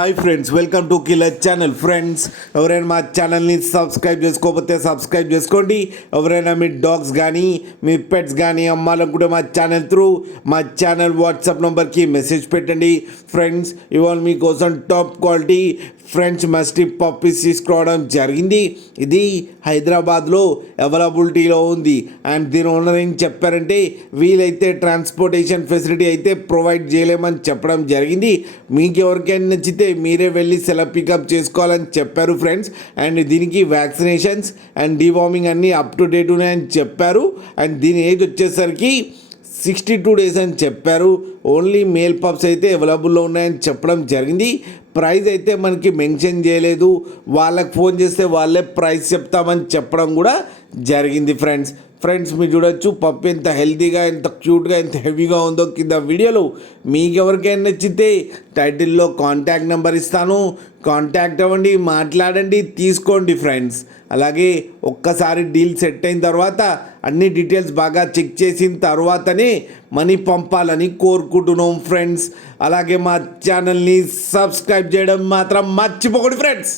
Hi friends, welcome to killer channel. Friends, ఎవరైనా మా ఛానల్ని సబ్స్క్రైబ్ చేసుకోకపోతే సబ్స్క్రైబ్ చేసుకోండి. ఎవరైనా మీ డాగ్స్ కానీ మీ పెట్స్ కానీ అమ్మాలనుకుంటే మా ఛానల్ వాట్సాప్ నెంబర్కి మెసేజ్ పెట్టండి. ఫ్రెండ్స్, ఇవాళ మీకోసం టాప్ క్వాలిటీ ఫ్రెంచ్ మస్టిఫ్ పప్పీస్ తీసుకురావడం జరిగింది. ఇది హైదరాబాద్లో అవైలబిలిటీలో ఉంది. అండ్ దీని ఓనర్ ఏం చెప్పారంటే, వీలైతే ట్రాన్స్పోర్టేషన్ ఫెసిలిటీ అయితే ప్రొవైడ్ చేయలేమని చెప్పడం జరిగింది. మీకు ఎవరికైనా నచ్చితే మీరే వెళ్ళి సెలవు పికప్ చేసుకోవాలని చెప్పారు ఫ్రెండ్స్. అండ్ దీనికి వ్యాక్సినేషన్స్ అండ్ డివార్మింగ్ అన్నీ అప్ టు డేట్ ఉన్నాయని చెప్పారు. అండ్ దీని ఏజ్ వచ్చేసరికి 62 days అని చెప్పారు. ఓన్లీ మేల్ పప్స్ అయితే అవైలబుల్లో ఉన్నాయని చెప్పడం జరిగింది. ప్రైస్ అయితే మనకి మెన్షన్ చేయలేదు. వాళ్ళకి ఫోన్ చేస్తే వాళ్ళే ప్రైస్ చెప్తామని చెప్పడం కూడా జరిగింది ఫ్రెండ్స్, మీరు చూడొచ్చు పప్పు ఎంత హెల్తీగా, ఎంత క్యూట్గా, ఎంత హెవీగా ఉందో కింద వీడియోలో. మీకు ఎవరికైనా నచ్చితే టైటిల్లో కాంటాక్ట్ నెంబర్ ఇస్తాను, కాంటాక్ట్ అవ్వండి, మాట్లాడండి, తీసుకోండి ఫ్రెండ్స్. అలాగే ఒక్కసారి డీల్ సెట్ అయిన తర్వాత అన్ని డీటెయిల్స్ బాగా చెక్ చేసిన తర్వాతనే మనీ పంపాలని కోరుకుంటున్నాం ఫ్రెండ్స్. అలాగే మా ఛానల్ని సబ్స్క్రైబ్ చేయడం మాత్రం మర్చిపోకండి ఫ్రెండ్స్.